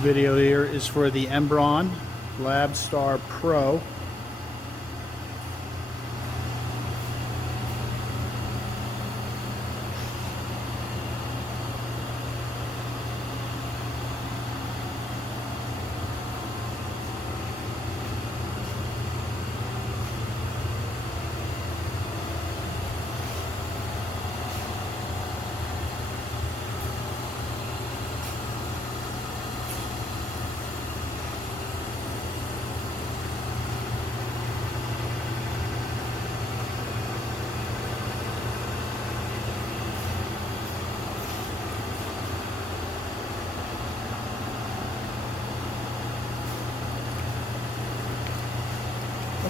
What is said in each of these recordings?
Video here is for the MBraun LabStar Pro.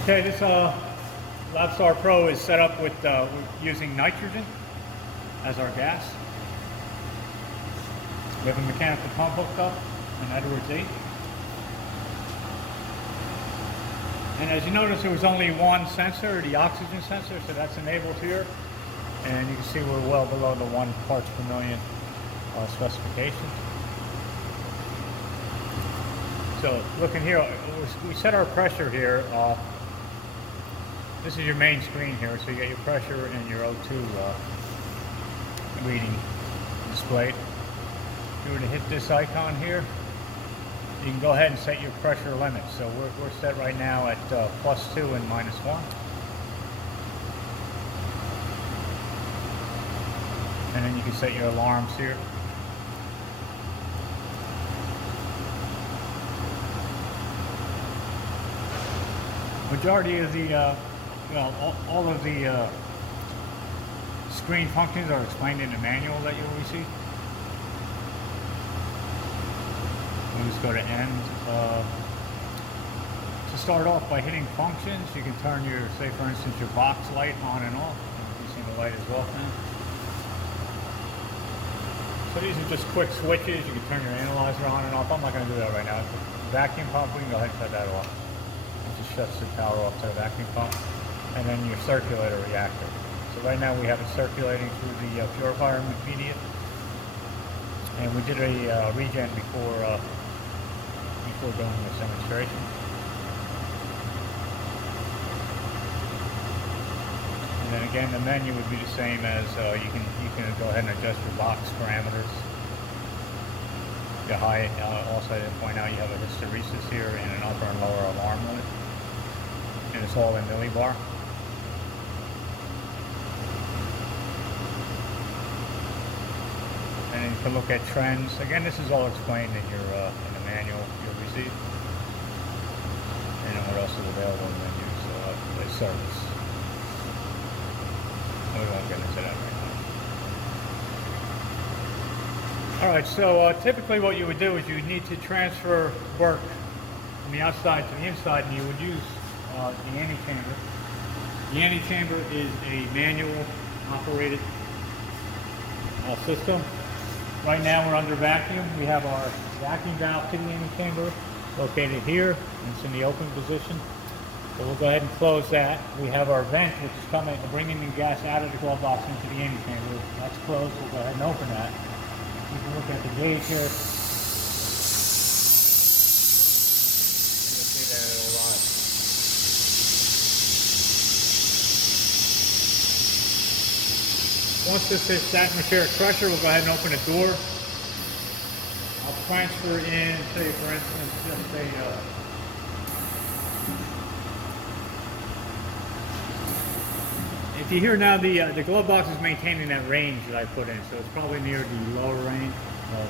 Okay, this LabStar Pro is set up with using nitrogen as our gas. We have a mechanical pump hooked up, an Edwards 8. And as you notice, there was only one sensor, the oxygen sensor, so that's enabled here. And you can see we're well below the 1 parts per million specification. So looking here, we set our pressure here. This is your main screen here, so you get your pressure and your O2 reading displayed. If you were to hit this icon here, you can go ahead and set your pressure limit. So we're set right now at +2 and -1. And then you can set your alarms here. Majority of the all of the screen functions are explained in the manual that you'll receive. We'll just go to end. To start off by hitting functions, you can turn your, say for instance, your box light on and off. You see the light is off now. So these are just quick switches. You can turn your analyzer on and off. I'm not going to do that right now. Vacuum pump, we can go ahead and cut that off. It just shuts the power off to the vacuum pump. And then your circulator reactor. So right now we have it circulating through the purifier media. And we did a regen before doing this demonstration. And then again, the menu would be the same as you can go ahead and adjust your box parameters. The high, also I didn't point out you have a hysteresis here and an upper and lower alarm limit. And it's all in millibar. And you can look at trends. Again, this is all explained in your in the manual you'll receive. And then what else is available in the menu? So the service. We won't get into that right now. All right. So typically, what you would do is you would need to transfer work from the outside to the inside, and you would use the antechamber. The antechamber is a manual operated system. Right now we're under vacuum. We have our vacuum valve to the antechamber located here. It's in the open position. So we'll go ahead and close that. We have our vent, which is coming to bringing the gas out of the glove box into the antechamber. That's closed. We'll go ahead and open that. You can look at the gauge here. You'll see that it'll rise. Once this hits atmospheric pressure, we'll go ahead and open the door. I'll transfer in, say for instance, just a if you hear now, the glove box is maintaining that range that I put in, so it's probably near the lower range of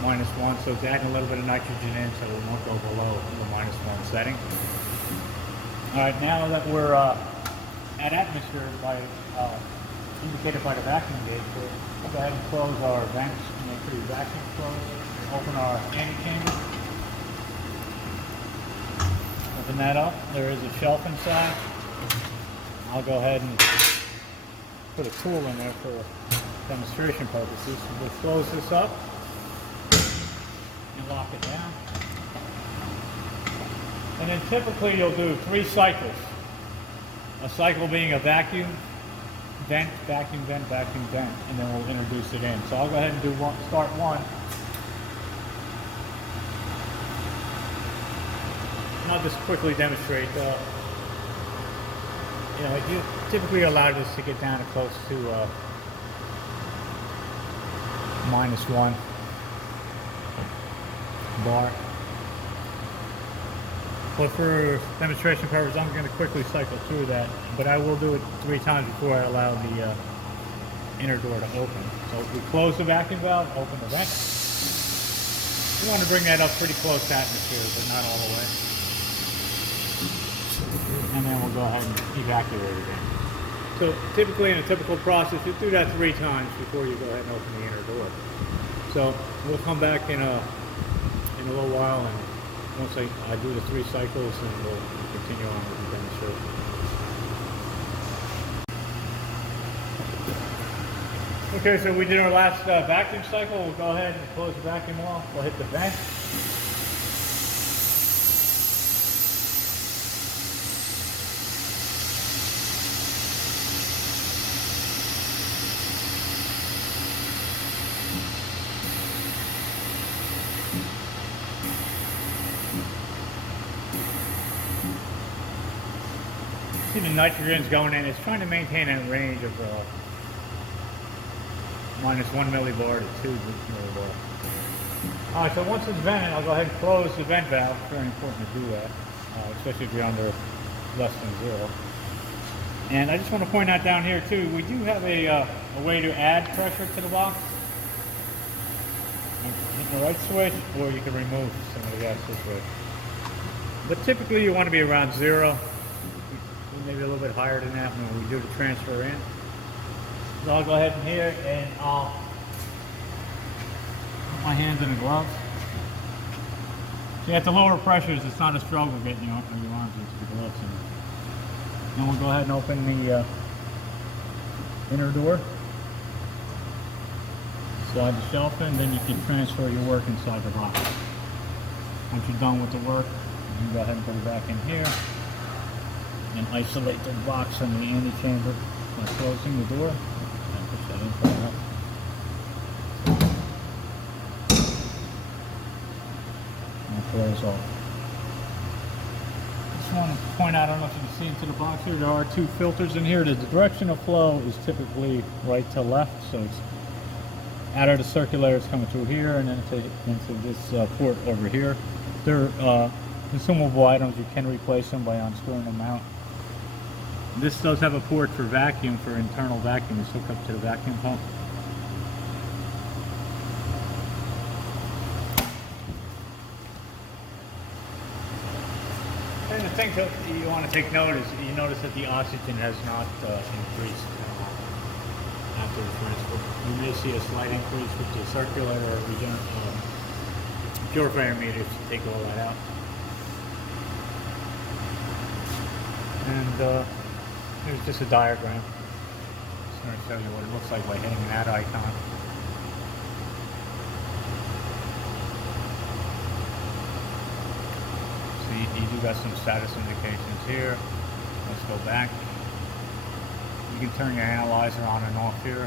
-1. So it's adding a little bit of nitrogen in, so it won't go below the -1 setting. All right, now that we're at atmosphere by indicated by the vacuum gauge, we'll go ahead and close our vents, make sure your vacuum closed, open our antechamber, open that up. There is a shelf inside. I'll go ahead and put a tool in there for demonstration purposes. We'll close this up and lock it down. And then typically you'll do 3 cycles. A cycle being a vacuum, vent, vacuum, vent, vacuum, vent, and then we'll introduce it in. So I'll go ahead and do start one. I'll just quickly demonstrate. You typically allow this to get down to close to -1 bar. But for demonstration purposes, I'm going to quickly cycle through that, but I will do it 3 times before I allow the inner door to open. So we close the vacuum valve, open the vent. You want to bring that up pretty close to atmosphere, but not all the way. And then we'll go ahead and evacuate it again. So typically in a typical process, you do that 3 times before you go ahead and open the inner door. So we'll come back in a little while, and once I do the 3 cycles, and we'll continue on with the demonstration. Okay, so we did our last vacuum cycle. We'll go ahead and close the vacuum off. We'll hit the vent. See the nitrogen's going in. It's trying to maintain a range of -1 millibar to 2 millibar. Alright, so once it's vented, I'll go ahead and close the vent valve. It's very important to do that, especially if you're under less than 0. And I just want to point out down here too, we do have a way to add pressure to the box. You can hit the right switch, or you can remove some of the gas this way. But typically you want to be around 0. Maybe a little bit higher than that when we do the transfer in. So I'll go ahead in here and I'll put my hands in the gloves. See, at the lower pressures, it's not a struggle getting your arms into the gloves. Then we'll go ahead and open the inner door. Slide the shelf in, then you can transfer your work inside the box. Once you're done with the work, you can go ahead and put it back in here and isolate the box from the antechamber by closing the door. And push that in for that. And close off. Just want to point out, I don't know if you can see into the box here, there are 2 filters in here. The direction of flow is typically right to left, so it's out of the circulator, it's coming through here, and then into this port over here. They're consumable items. You can replace them by unscrewing them out. This does have a port for vacuum, for internal vacuum. It's hooked up to the vacuum pump. And the thing that you want to take note is, you notice that the oxygen has not increased after the transfer. You may see a slight increase with the circulator purifier meters to take all that out. And here's just a diagram. Just going to show you what it looks like by hitting that icon. So you do got some status indications here. Let's go back. You can turn your analyzer on and off here,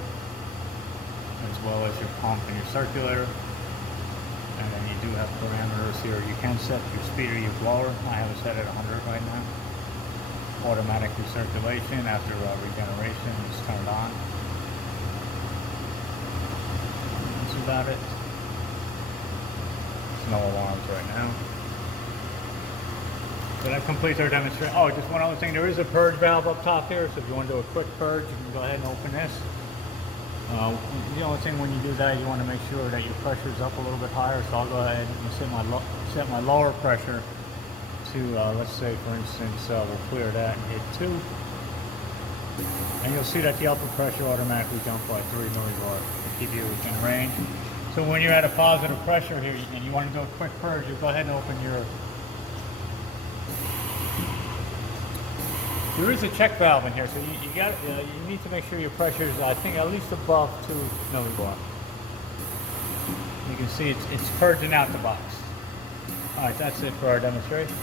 as well as your pump and your circulator. And then you do have parameters here. You can set your speed or your blower. I have it set at 100 right now. Automatic recirculation after regeneration is turned on. That's about it. There's no alarms right now. So that completes our demonstration. Oh, just one other thing. There is a purge valve up top here, so if you want to do a quick purge, you can go ahead and open this. The only thing when you do that, you want to make sure that your pressure is up a little bit higher. So I'll go ahead and set my lower pressure to, let's say, for instance, we'll clear that and hit 2. And you'll see that the upper pressure automatically jumps by 3 millibar to keep you in range. So when you're at a positive pressure here and you want to do a quick purge, you'll go ahead and open your... There is a check valve in here, so you need to make sure your pressure is, I think, at least above 2 millibar. You can see it's purging out the box. All right, that's it for our demonstration.